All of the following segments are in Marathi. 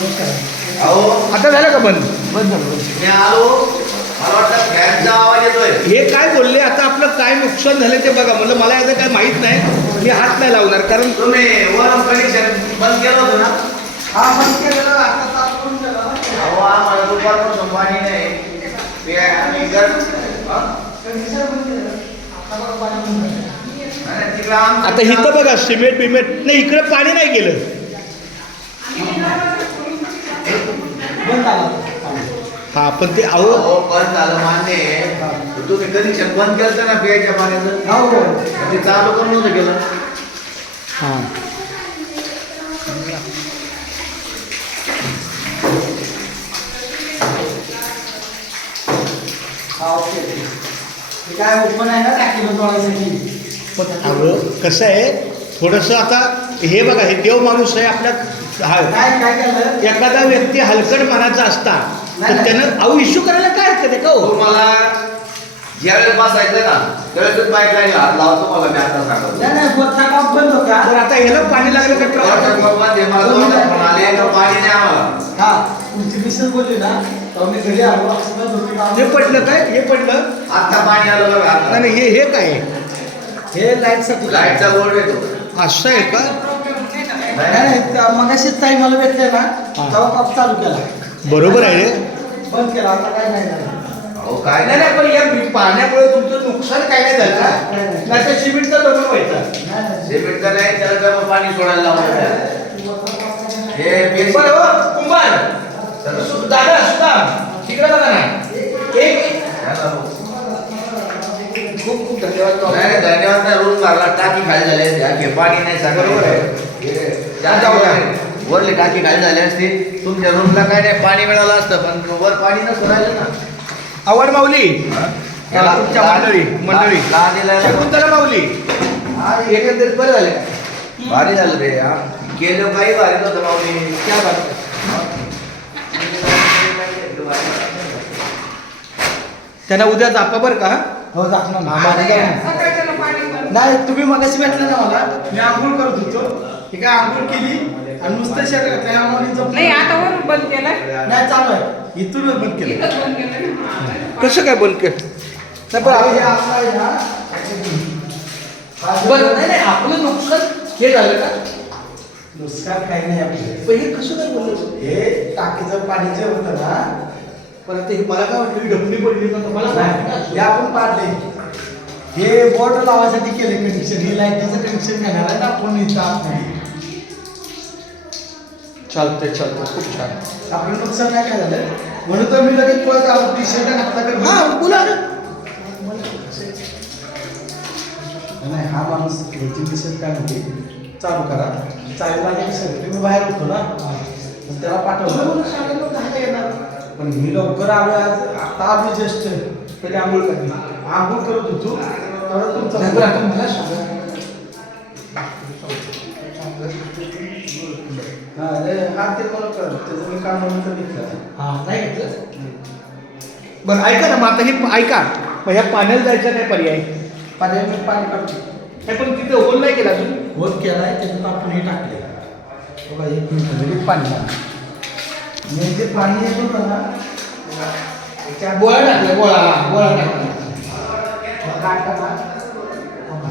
अहो. आता झालं का बंद? मी आलो. मला वाटतं फॅनचा आवाज येतोय. हे काय बोलले? आता आपलं काय नुकसान झालं ते बघा. म्हणलं मला याचं काय माहीत नाही. मी हात नाही लावणार कारण तुम्ही बंद केलं होतं ना? अहो आम्हाला दुपारपासून पाणी नाही. ते आम्ही घर हं? आणि तिकडं आमचं- आता इथं बघा सिमेंट बिमेंट नाही इकडे पाणी नाही गेलं. हा पण ते अहो अहो बंद झालं मान्य आहे. तुम्ही कनेक्शन बंद केलं ना प्यायच्या पाण्याचं? ते चालू करून नव्हतं केलं. हा. काय ओपन आहे ना टाकीला जोडायसाठी पण अहो कसं आहे थोडंसं आता हे बघा हे देव माणूस आहे आपल्या हा काय काय केलं? एखादा व्यक्ती हलकट मनाचा असता तर त्यानं अहो इश्यू करायला काय हरकत आहे का हो? बसायचं ना त्यावेळेस हात लावतो मला मी आता सांगतो. नाही नाही बोलता काम बंद हो का तर आता ह्याला पाणी लागलं का ट्रक- मला आले तर पाणी नाही आम्हाला हा तुमची मिसेस बोलली ना तेव्हा मी घरी आलो असं करत होतो का? हे पडलं काय? हे पडलं? आता पाणी आलं बघा. नाही आता नाही, हे हे काय? आहे? हे लाइटसाठी लाईटचा बोर्ड येतो असं आहे का? नाही नाही मगाशीच ताई मला भेटले ना तेव्हा कप चालू केला. बरोबर आहे रे. बंद केला आता काय नाही झालं. अहो काय नाही नाही नाही पण या पाण्यामुळे तुमचं नुकसान काय नाही झालं ना? नाही तर सिमेंटचा दगड व्हायचा. नाही, नाही. सिमेंटचं नाही त्याला पाणी सोडायला लावायचं हे बरं हो, कुंभार. सु- दादा सुद्धा. तिकडे बघा ना एक खूप खूप धन्यवाद. नाही नाही, धन्यवाद नाही रूम भरला टाकी खाली झाली. पाणी नाही सगळं बरोबर आहे. हे. वरली टाकी खाली झाली असती तुमच्या रूमला काय नाही पाणी मिळालं असतं पण वर पाणी नसतं राहिलं ना आवड माऊली तुमच्या मंडळी मंडळी. शकुंतला माऊली हा, एकंदरीत बरं झालं भारी झालं रे हा. गेलो काही भारी नव्हतं माऊली क्या. त्यांना उद्या जापा बरं का हो. हा, काय नाही. नाही तुम्ही मगाशी भेटले ना मला मी आंघोळ करत होतो ठीक आहे आंघोळ केली आणि नुसतं घातलं ह्यामुळे जपलं. नाही आता वरून बंद केलं नाही चालू आहे. इथूनच बंद केलं इथंच बंद केलं ना. कसं काय बंद कर नाही पण हे आप- असं आहे ना बरं नाही नाही आपलं नुकसान हे झालं का? नुसकान काही नाही आपलं. पण हे कसं काय बोललं हे टाकीचं पाणी जे होतं ना. पण आता हे मला काय वाटतं ही ढकली पडली का तुम्हाला हे आपण पाडले. हे बोर्ड लावायसाठी केले कनेक्शन हे लाईटीचं कनेक्शन घेणार आहे ना आपण इथं आतमध्ये. चालतंय चालतंय. खूप छान. आपलं नुकसान काय काय झालं? म्हणून तर मी लगेच पळत आलो टी शर्ट घातला कर हा बोला नाही हा माणूस याची मिसेस काय म्हणते? चालू करा. चालू लागली सगळं. मी बाहेर होतो ना. मग त्याला पाठवलं. पण मी लवकर आलो आज. आता आलो जस्ट तरी आंघोळ करते आंघोळ करत होतो तुमचा नाही. हा ते मला कळलं. त्याचं मी काम म्हणून तर घेतलं. हा नाही घेतलं? बरं ऐका ना मग आता हे ऐका. मग ह्या पाण्याला जायचा काय पर्याय? पाणी मी पाणी काढतो नाही पण तिथे होल नाही केला अजून? होत केलाय त्याच्यात आपण हे टाकले बघा एक मिनिट पाणी टाक. मी जे पाणी येत ना गोळा टाकला गोळा हा, गोळा टाकला मग काय करणार? थांबा.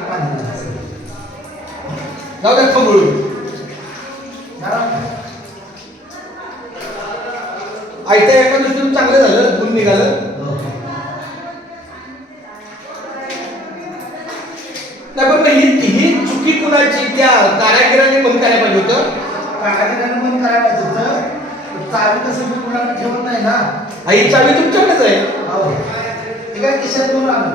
परत जाऊ द्या खबळू जरा- एका दृष्टीने चांगलं झालं गुण निघालं नाही पण मग ही ही चुकी कुणाची त्या कारागिराने बंद करायला पाहिजे होतं कारागिराने बंद करायला पाहिजे होतं चावी कसं मी कुणाला ठेवत नाही ना? आई चावी तुमच्याकडेच आहे. हो. काय खिशात घेऊन आलो